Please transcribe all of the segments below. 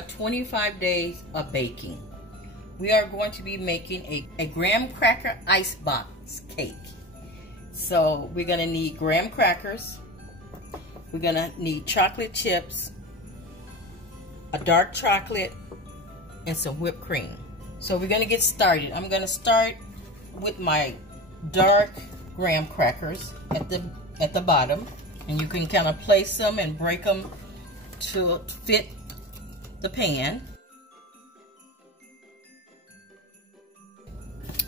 our 25 days of baking. We are going to be making a graham cracker icebox cake. So we're gonna need graham crackers, we're gonna need chocolate chips, a dark chocolate, and some whipped cream. So we're gonna get started. I'm gonna start with my dark graham crackers at the bottom, and you can kind of place them and break them to fit the pan.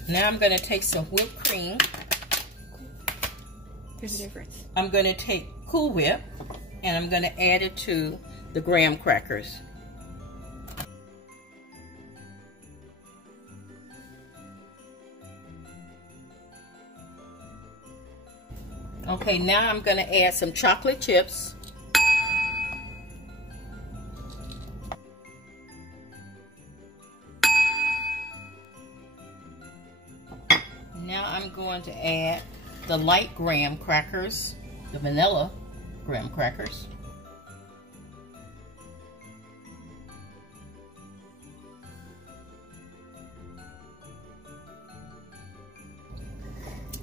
Now I'm going to take some whipped cream. There's a difference. I'm going to take Cool Whip and I'm going to add it to the graham crackers. Okay, now I'm going to add some chocolate chips. Now I'm going to add the light graham crackers, the vanilla graham crackers.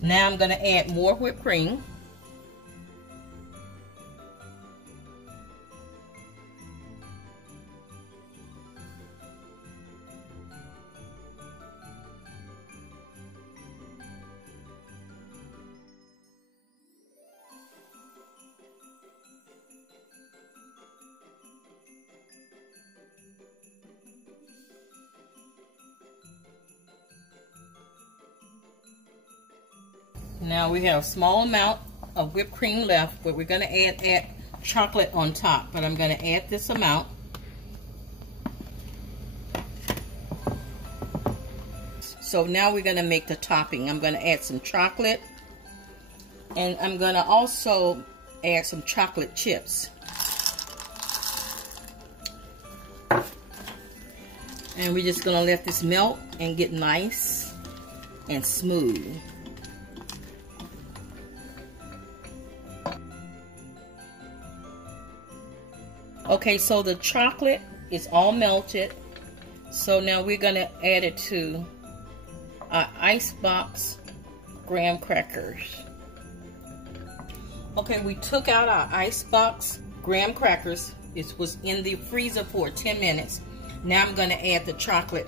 Now I'm going to add more whipped cream. Now we have a small amount of whipped cream left, but we're going to add chocolate on top. But I'm going to add this amount. So now we're going to make the topping. I'm going to add some chocolate, and I'm going to also add some chocolate chips. And we're just going to let this melt and get nice and smooth. Okay, so the chocolate is all melted. So now we're going to add it to our icebox graham crackers. Okay, we took out our icebox graham crackers. It was in the freezer for 10 minutes. Now I'm going to add the chocolate.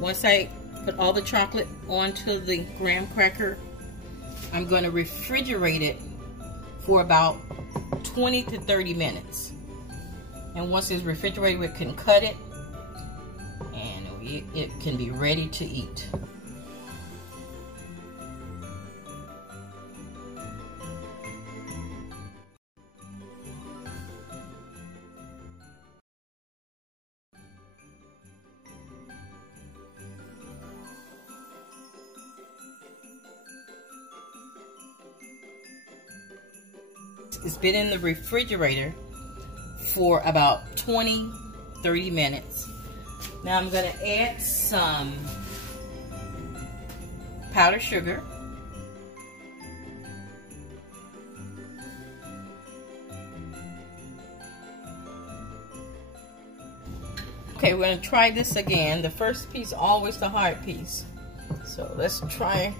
Once I put all the chocolate onto the graham cracker, I'm going to refrigerate it for about 20 to 30 minutes. And once it's refrigerated, we can cut it and it can be ready to eat. It's been in the refrigerator for about 20-30 minutes. Now I'm going to add some powdered sugar. Okay, we're going to try this again. The first piece, always the hard piece. So let's try